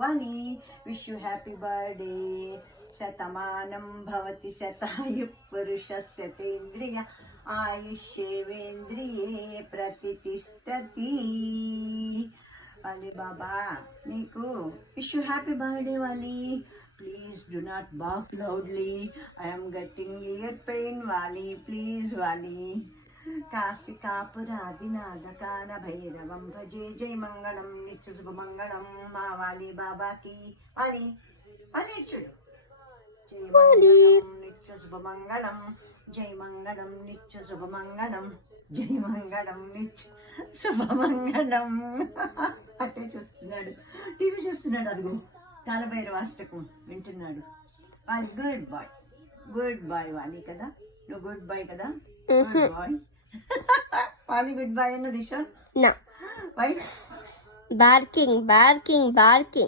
వాలి. Wish you happy birthday. Shatamanam Bhavati శతాయు పురుషస్య తేంద్రియ ఆయుష్యేవేంద్రియే ప్రతిష్టతి. వాలి బాబా నీకు విష్ యూ హ్యాపీ బర్త్డే వాలి. Please do not bark loudly. I am getting ear pain, Wali. Please, Wali. కాశికాపురాదినాథకాన Bhairavam భజే. జై మంగళం నిత్య శుభమంగళం మా వాలి బాబాకి. వాలి వాలి చూడు. జై మంగళం నిత్య శుభమంగళం. జై మంగళం నిత్య శుభమంగళం. జై మంగళం నిత్య శుభమంగళం. అట్టే చూస్తున్నాడు, టీవీ చూస్తున్నాడు. అదిగో కాలభైరవాష్టకం వింటున్నాడు. వాలి good bye, good boy Vali కదా. నువ్వు గుడ్ బాయ్ కదా, good boy. Vali good boy అన్న Disha. No. Why Barking, barking, barking.